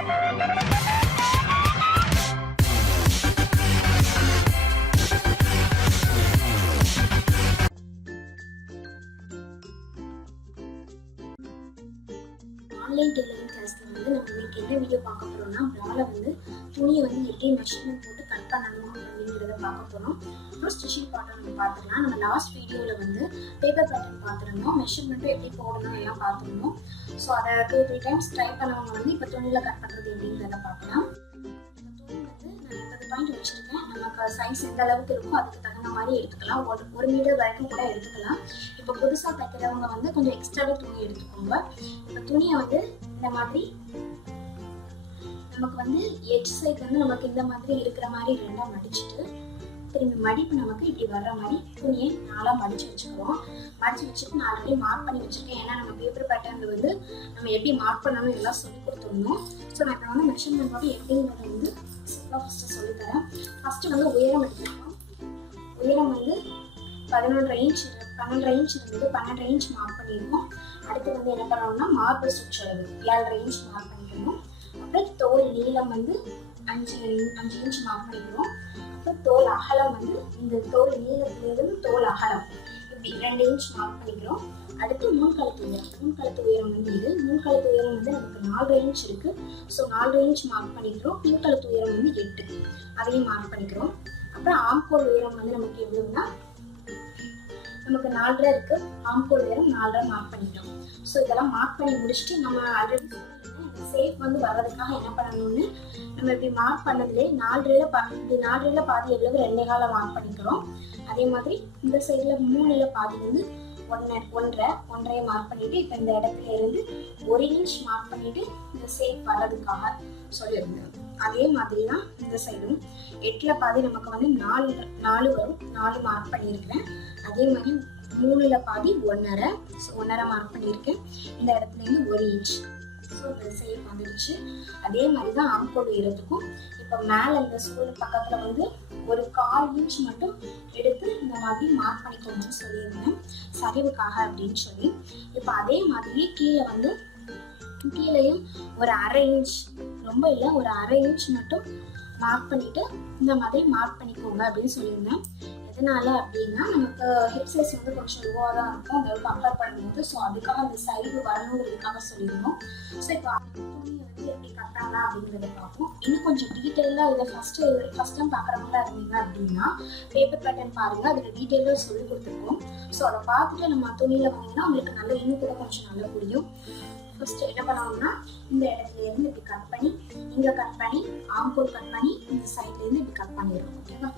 Online tailoring கிளாஸ்ல வந்து நம்ம இன்னைக்கு என்ன வீடியோ பார்க்க போறோம்னா பிரால வந்து துணியை வந்து எப்படி மெஷர்மெண்ட் போட்டு கட் பண்ணணும் அப்படிங்கிறத பார்க்க போறோம். அப்புறம் ஸ்டிச்சிங் பார்ட் நம்ம பார்த்துக்கலாம். நம்ம லாஸ்ட் வீடியோல வந்து பேப்பர் பேட்டர்ன் பார்த்துருந்தோம், மெஷர்மெண்ட்டும் எப்படி போடணும் எல்லாம் பார்த்துருந்தோம். ஸோ அதை 2-3 டைம்ஸ் ட்ரை பண்ணவங்க வந்து இப்போ துணியில் கட் பண்ணுறது எப்படிங்கிறத பார்க்கலாம். துணி வந்து நான் 80 பாயிண்ட் வச்சிருக்கேன். நமக்கு சைஸ் எந்த அளவுக்கு இருக்கோ அதுக்கு தகுந்த மாதிரி எடுத்துக்கலாம். 1 மீட்டர் வரைக்கும் கூட எடுத்துக்கலாம். இப்போ புதுசாக தைக்கிறவங்க வந்து கொஞ்சம் எக்ஸ்ட்ராவே துணி எடுத்துக்கோங்க. இப்போ துணியை வந்து இந்த மாதிரி நமக்கு வந்து எட்ஜ் சைட் வந்து நமக்கு இந்த மாதிரி இருக்கிற மாதிரி ரெண்டா மடிச்சுட்டு திரும்பி மடிப்பு நமக்கு இப்படி வர்ற மாதிரி துணியை நாளாக மடிச்சு வச்சுக்குவோம். மடிச்சு வச்சுட்டு நான் ஆல்ரெடி மார்க் பண்ணி வச்சிருக்கேன். ஏன்னா நம்ம பேப்பர் பேட்டர்ன் வந்து நம்ம எப்படி மார்க் பண்ணணும் எல்லாம் சொல்லி கொடுத்துருந்தோம். ஸோ நான் இப்போ வந்து மெஷர்மெண்ட் வந்து எப்படிங்கிறத வந்து ஃபஸ்ட்டு சொல்லித்தரேன். ஃபஸ்ட்டு வந்து உயரம் எடுத்துக்கலாம். உயரம் வந்து 12 இன்ச் இருந்தது, 12 இன்ச் மார்க் பண்ணியிருக்கோம். அடுத்து வந்து என்ன பண்ணணும்னா மார்பிள் சுற்று அளவு 7.5 இன்ச் மார்க் பண்ணிக்கணும். அப்புறம் தோல் நீளம் வந்து 5 இன்ச் மார்க் பண்ணிக்கிறோம். அப்புறம் தோல் அகலம் வந்து இந்த தோல் நீளத்திலிருந்து தோல் அகலம் இப்படி 2 இன்ச் மார்க் பண்ணிக்கிறோம். அடுத்து முன்கழுத்து உயரம் வந்து இது முன்கழுத்து உயரம் வந்து நமக்கு 4 இன்ச் இருக்கு. ஸோ 4 இன்ச் மார்க் பண்ணிக்கிறோம். பின்கழுத்து உயரம் வந்து 8, அதையும் மார்க் பண்ணிக்கிறோம். அப்புறம் ஆம்கோல் உயரம் வந்து நமக்கு எவ்வளவுன்னா நமக்கு 4.5 இருக்கு. ஆம்கோல் உயரம் 4.5 மார்க் பண்ணிக்கிறோம். ஸோ இதெல்லாம் மார்க் பண்ணி முடிச்சுட்டு நம்ம ஆல்ரெடி சேஃப் வந்து வர்றதுக்காக என்ன பண்ணணும்னு நம்ம இப்படி மார்க் பண்ணதுலேயே 4.5 பாதி எவ்வளவு 2.25 மார்க் பண்ணிக்கிறோம். அதே மாதிரி இந்த சைடில் 3 பாதி வந்து 1.5 மார்க் பண்ணிட்டு இப்போ இந்த இடத்துல இருந்து 1 இன்ச் மார்க் பண்ணிட்டு இந்த சேஃப் வர்றதுக்காக சொல்லியிருந்தேன். அதே மாதிரி தான் இந்த சைடும் 8 பாதி நமக்கு வந்து 4 வரும். 4 மார்க் பண்ணியிருக்கிறேன். அதே மாதிரி 3 பாதி 1.5, ஸோ 1.5 மார்க் பண்ணியிருக்கேன். இந்த இடத்துல இருந்து 1 இன்ச். ஸோ இந்த சேஃப் வந்துடுச்சு. அதே மாதிரி தான் ஆம்கோல் உயரத்துக்கும் இப்போ மேலே இந்த ஸ்கூல் பக்கத்தில் வந்து ஒரு 1/4 இன்ச் மட்டும் எடுத்து இந்த மாதிரி மார்க் பண்ணிக்கோங்கன்னு சொல்லியிருந்தேன், சரிவுக்காக அப்படின்னு சொல்லி. இப்போ அதே மாதிரி கீழேயும் ஒரு 1/2 இன்ச், ரொம்ப இல்லை, ஒரு 1/2 இன்ச் மட்டும் மார்க் பண்ணிட்டு இந்த மாதிரி மார்க் பண்ணிக்கோங்க அப்படின்னு சொல்லியிருந்தேன். எதனால அப்படின்னா நமக்கு ஹிப் சைஸ் வந்து கொஞ்சம் லோவாக தான் இருக்கும் அந்த கம்பேர் பண்ணும்போது. ஸோ அதுக்காக அந்த சைடு வரணுங்கிறதுக்காக சொல்லியிருந்தோம். ஸோ இப்போ துணி வந்து எப்படி கட் பண்ணலாம் அப்படிங்கிறத பார்ப்போம். இன்னும் கொஞ்சம் டீட்டெயிலாக இதை ஃபர்ஸ்ட் டைம் பார்க்குறவங்களா இருந்தீங்க அப்படின்னா பேப்பர் பேட்டர்ன் பாருங்க, அதில் டீட்டெயிலாக சொல்லி கொடுத்துருக்கோம். ஸோ அதை பார்த்துட்டு நம்ம துணியில் வந்தீங்கன்னா உங்களுக்கு நல்ல இன்னும் கூட கொஞ்சம் நல்லா புரியும். ஃபர்ஸ்ட் என்ன பண்ணணும்னா இந்த இடத்துல இருந்து இப்படி கட் பண்ணி இங்கே கட் பண்ணி ஆம்கோல் கட் பண்ணி இந்த சைட்ல இருந்து இப்படி கட் பண்ணிடுறோம். ஓகேவா?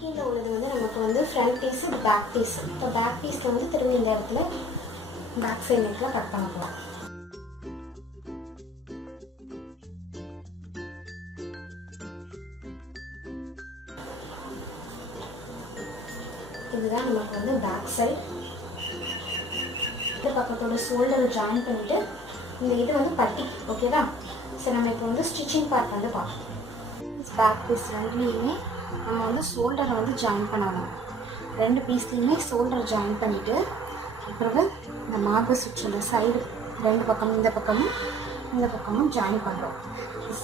கீழே உள்ளது வந்து நமக்கு வந்து ஃப்ரண்ட் பீஸ், பேக் பீஸ். இப்போ பேக் பீஸில் வந்து திரும்பி இந்த இடத்துல பேக் சைடு நெக்கில் கட் பண்ண போகலாம். இதுதான் நமக்கு வந்து பேக் சைடு. இந்த பக்கத்தோட ஷோல்டரை ஜாயின் பண்ணிவிட்டு இந்த இது வந்து பட்டி. ஓகேவா? சரி, நம்ம இப்போ வந்து ஸ்டிச்சிங் பார்ட் வந்து பார்க்கலாம். பேக் பீஸ் ரெண்டுலேயுமே நம்ம வந்து ஷோல்டரை வந்து ஜாயின் பண்ணணும். 2 பீஸ்லையுமே ஷோல்டர் ஜாயின் பண்ணிவிட்டு அப்புறம் இந்த மார்பு சுற்றோட சைடு 2 பக்கமும் இந்த பக்கமும் ஜாயின் பண்ணுறோம்.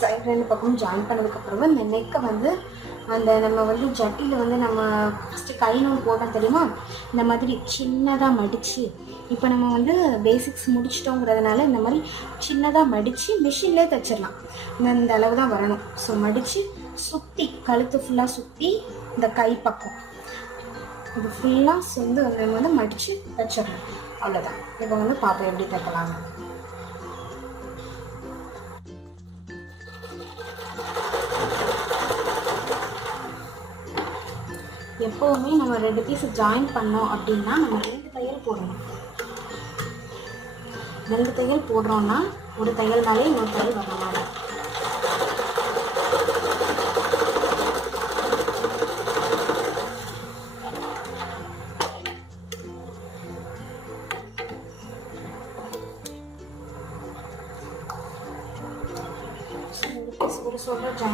சைடு 2 பக்கமும் ஜாயின் பண்ணதுக்கப்புறம் இந்த நெக்கை வந்து அந்த நம்ம வந்து ஜட்டியில் வந்து நம்ம ஃபஸ்ட்டு கை நூல் போட்டோம் தெரியுமா, இந்த மாதிரி சின்னதாக மடித்து இப்போ நம்ம வந்து பேசிக்ஸ் முடிச்சிட்டோங்கிறதுனால இந்த மாதிரி சின்னதாக மடித்து மிஷின்லேயே தைச்சிடலாம். இந்த அளவு தான் வரணும். ஸோ மடித்து சுற்றி கழுத்து ஃபுல்லாக சுற்றி இந்த கை பக்கம் இது ஃபுல்லாக சேர்ந்து வந்து மடித்து தைச்சிடணும். அவ்வளோதான். இப்போ வந்து பார்ப்போம் எப்படி தைக்கலாங்க. எப்போவுமே நம்ம 2 பீஸ் ஜாயின் பண்ணோம் அப்படின்னா நம்ம 2 தையல் போடணும். 2 தையல் போடுறோம்னா ஒரு தையல் மேலே இன்னொரு தையல் வரணும்.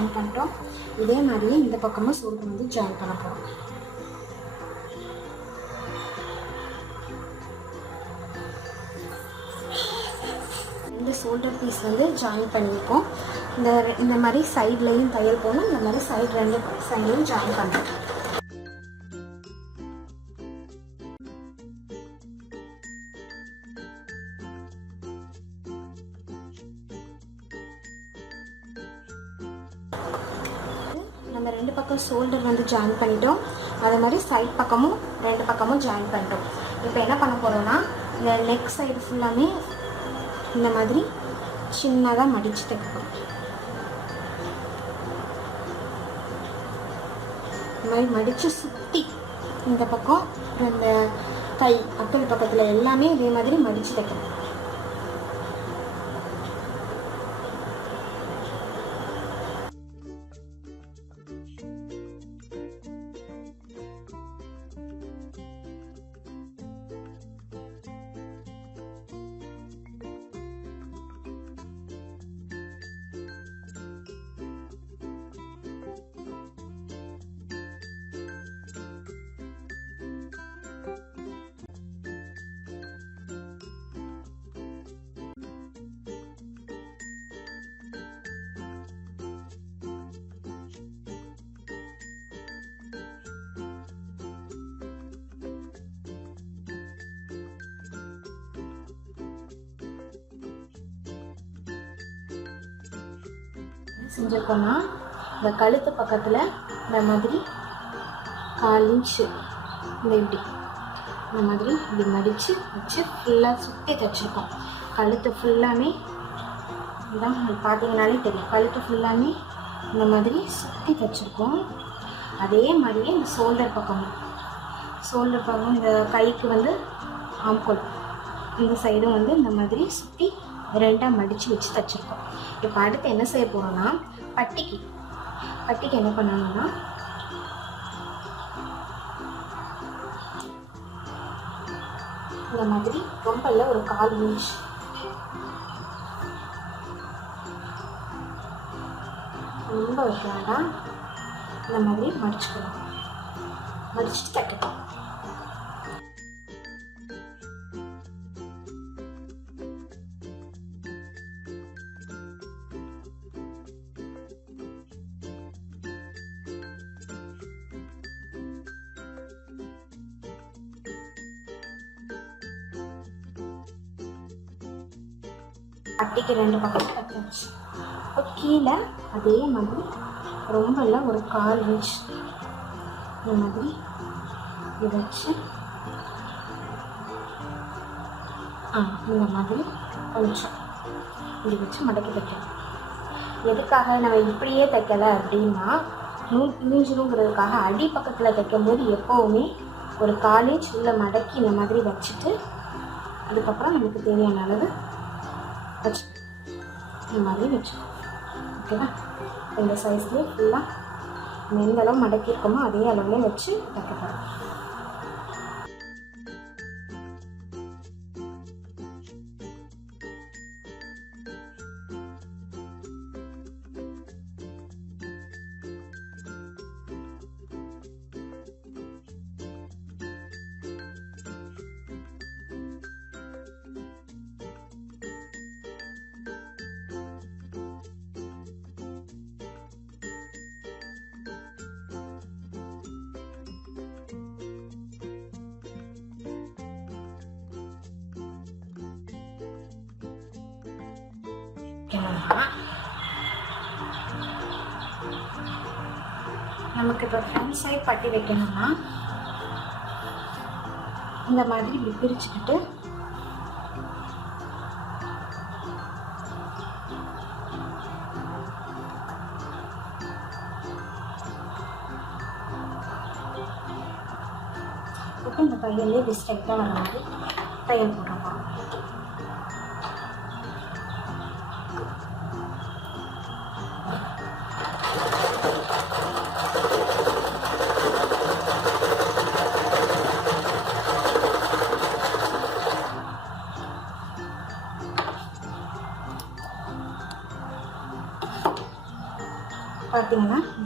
ஜாயின் பண்ணிட்டோம். இதே மாதிரியே இந்த பக்கமும் ஷோல்டர் வந்து ஜாயின் பண்ண போகிறோம். இந்த ஷோல்டர் பீஸ் வந்து ஜாயின் பண்ணியிருக்கோம். இந்த மாதிரி சைட்லேயும் தையல் போகணும். இந்த மாதிரி சைடு 2 சைட்லையும் ஜாயின் பண்ணுறோம். நம்ம 2 பக்கம் ஷோல்டர் வந்து ஜாயின் பண்ணிட்டோம். அதே மாதிரி சைட் பக்கமும் 2 பக்கமும் ஜாயின் பண்ணிட்டோம். இப்போ என்ன பண்ண போகிறோம்னா, இந்த நெக் சைடு ஃபுல்லாமே இந்த மாதிரி சின்னதாக மடித்து தைக்கணும். இந்த மாதிரி மடித்து சுற்றி இந்த பக்கம் இந்த கை அக்கல் பக்கத்தில் எல்லாமே இதே மாதிரி மடித்து தைக்கணும். செஞ்சுருக்கோன்னா இந்த கழுத்து பக்கத்தில் இந்த மாதிரி 1/4 இன்ச்சு இந்த மாதிரி இப்படி மடித்து வச்சு ஃபுல்லாக சுற்றி தைச்சிருக்கோம். கழுத்து ஃபுல்லாமே இதான் பார்த்தீங்கன்னாலே தெரியும். கழுத்து ஃபுல்லாமே இந்த மாதிரி சுற்றி தைச்சிருக்கோம். அதே மாதிரியே இந்த ஷோல்டர் பக்கம் இந்த கைக்கு வந்து ஆம்கோல் இந்த சைடும் வந்து இந்த மாதிரி சுற்றி 2ஆக மடித்து வச்சு தைச்சிருக்கோம். இப்போ அடுத்து என்ன செய்ய போகிறோன்னா, பட்டிக்கு என்ன பண்ணணும்னா, இந்த மாதிரி ரொம்ப இல்லை, ஒரு 1/4 இன்ச் ரொம்ப வைக்காதான் இந்த மாதிரி மடிச்சுட்டு தைக்கலாம். பட்டிக்கு 2 பக்கம் தைச்சாச்சு. இப்போ கீழே அதே மாதிரி ரொம்ப இல்லை, ஒரு 1/4 இன்ச் இந்த மாதிரி இது வச்சு இந்த மாதிரி கொஞ்சம் இப்படி வச்சு மடக்கி தைக்கணும். எதுக்காக நம்ம இப்படியே தைக்கலை அப்படின்னா, நீஞ்சிருங்கிறதுக்காக அடி பக்கத்தில் தைக்கும்போது எப்போவுமே ஒரு 1/4 இன்ச் உள்ள மடக்கி இந்த மாதிரி வச்சுட்டு அதுக்கப்புறம் நமக்கு தேவையான அளவு வச்சு இந்த மாதிரி வச்சுக்கோம். ஓகேவா? இந்த சைஸ்லேயே ஃபுல்லாக எந்த அளவு மடக்கியிருக்கோமோ அதே அளவுலேயே வச்சு தைக்கப்படும். நமக்கு இப்போ ஃப்ரண்ட் சைட் பட்டி வைக்கணும்னா இந்த மாதிரி இப்படி பிரிச்சுக்கிட்டு இந்த தையல்லே இப்படி ஸ்ட்ரைட்டாக வர மாதிரி தையல் போட்டுருப்போம்.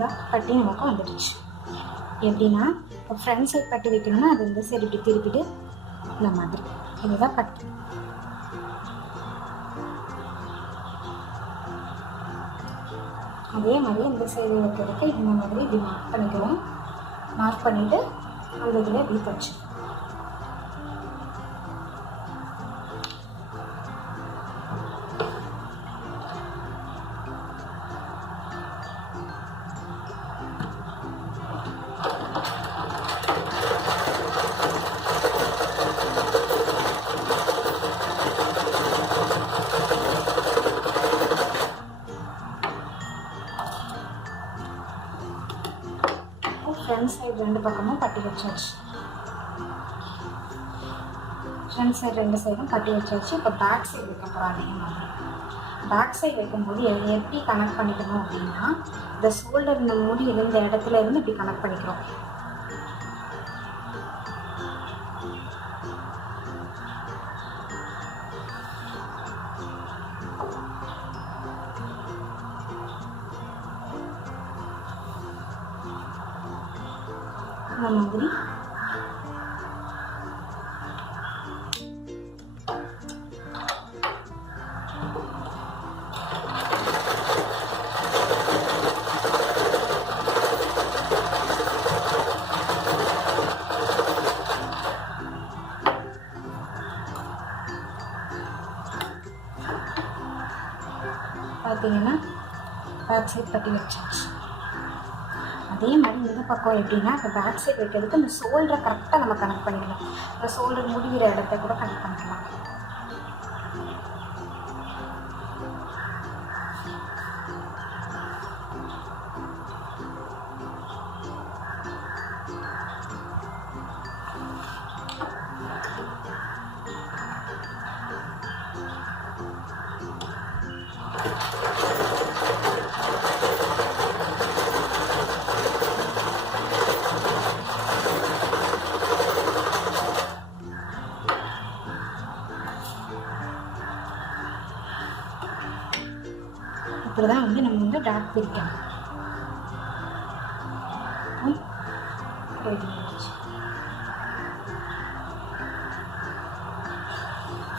இந்த பட்டி நமக்கு வந்துடுச்சு. எப்படின்னா இப்போ ஃப்ரண்ட் சைட் பட்டி வைக்கணும்னா அது இந்த சைடு இப்படி திருப்பிட்டு இந்த மாதிரி, இதுதான் பட்டி. அதே மாதிரி இந்த சைடு வைக்கிறதுக்கு இந்த மாதிரி இப்படி மார்க் பண்ணிக்கிறோம். மார்க் பண்ணிவிட்டு அந்த இதில் இப்படி வச்சு ஃப்ரண்ட் சைடு 2 பக்கமும் பட்டி வச்சாச்சு. ஃப்ரண்ட் சைடு 2 சைடும் பட்டி வச்சாச்சு. இப்போ பேக் சைடு வைக்க போகிறோம். அதே மாதிரி பேக் சைடு வைக்கும்போது எப்படி கனெக்ட் பண்ணிக்கணும் அப்படின்னா, இந்த ஷோல்டர் இந்த முடி இருந்த இடத்துல இருந்து இப்படி கனெக்ட் பண்ணிக்கிறோம். இந்த மாதிரி பார்த்தீங்கன்னா பேக் சைட் பட்டி வச்சாச்சு. அதே மாதிரி இந்த பக்கம் எப்படின்னா, இப்போ பேக் சைட் வைக்கிறதுக்கு இந்த ஷோல்டரை கரெக்டாக நம்ம கனெக்ட் பண்ணிக்கலாம். இந்த ஷோல்டர் முடிகிற இடத்த கூட கனெக்ட் பண்ணிக்கலாம். இப்படி தான் வந்து நம்ம வந்து டாட் பிரிக்கணும்.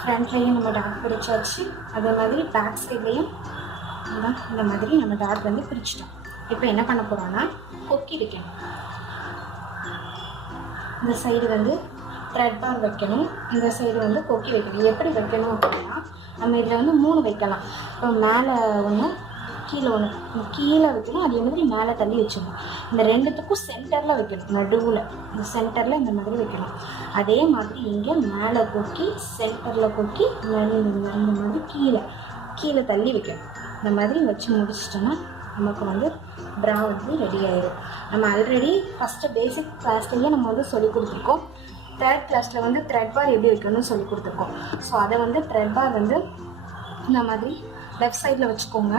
ஃப்ரண்ட்லேயும் நம்ம டாட் பிரிச்சாச்சு. அதே மாதிரி பேக் சைட்லேயும் இந்த மாதிரி நம்ம டாட் வந்து பிரிச்சிட்டோம். இப்போ என்ன பண்ண போகிறோம்னா, கொக்கி வைக்கணும். இந்த சைடு வந்து த்ரெட் பார் வைக்கணும், இந்த சைடு வந்து கொக்கி வைக்கணும். எப்படி வைக்கணும் அப்படின்னா, நம்ம இதில் வந்து 3 வைக்கலாம். இப்போ மேலே ஒன்று, கீழே ஒன்று. கீழே வைக்கணும், அதே மாதிரி மேலே தள்ளி வச்சிடணும். இந்த 2த்துக்கும் சென்டரில் வைக்கணும், நடுவில் இந்த சென்டரில் இந்த மாதிரி வைக்கணும். அதே மாதிரி இங்கே மேலே கொக்கி, சென்டரில் கொக்கி, இந்த மாதிரி கீழே தள்ளி வைக்கணும். இந்த மாதிரி வச்சு முடிச்சிட்டோன்னா நமக்கு வந்து ப்ரா வந்து ரெடி ஆயிடும். நம்ம ஆல்ரெடி ஃபஸ்ட்டு பேசிக் கிளாஸ்லேயே நம்ம வந்து சொல்லி கொடுத்துருக்கோம். 3rd கிளாஸில் வந்து த்ரெட் பார் எப்படி வைக்கணும்னு சொல்லி கொடுத்துருக்கோம். ஸோ அதை வந்து த்ரெட் பார் வந்து இந்த மாதிரி லெஃப்ட் சைடில் வச்சுக்கோங்க.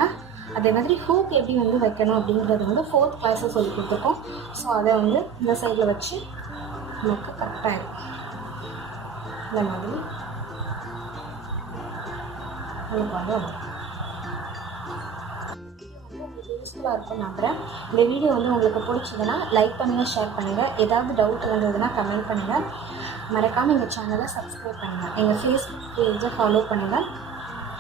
அதே மாதிரி ஹூக் எப்படி வந்து வைக்கணும் அப்படிங்கிறது வந்து 4th கிளாஸில் சொல்லி கொடுத்துருக்கோம். ஸோ அதை வந்து இந்த சைடில் வச்சு நமக்கு கரெக்டாக இருக்கும். இந்த மாதிரி நமக்கு வந்து யூஸ்ஃபுல்லாக இருக்கும் நம்புகிறேன். இந்த வீடியோ வந்து உங்களுக்கு பிடிச்சதுன்னா லைக் பண்ணுங்கள், ஷேர் பண்ணுங்கள். ஏதாவது டவுட் இருந்ததுன்னா கமெண்ட் பண்ணுங்கள். மறக்காமல் எங்கள் சேனலை சப்ஸ்கிரைப் பண்ணுங்கள். எங்கள் ஃபேஸ்புக் பேஜை ஃபாலோ பண்ணுங்கள்.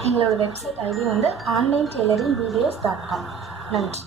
எங்களோட வெப்சைட் ஐடி வந்து onlinetailoringvideos.com. நன்றி.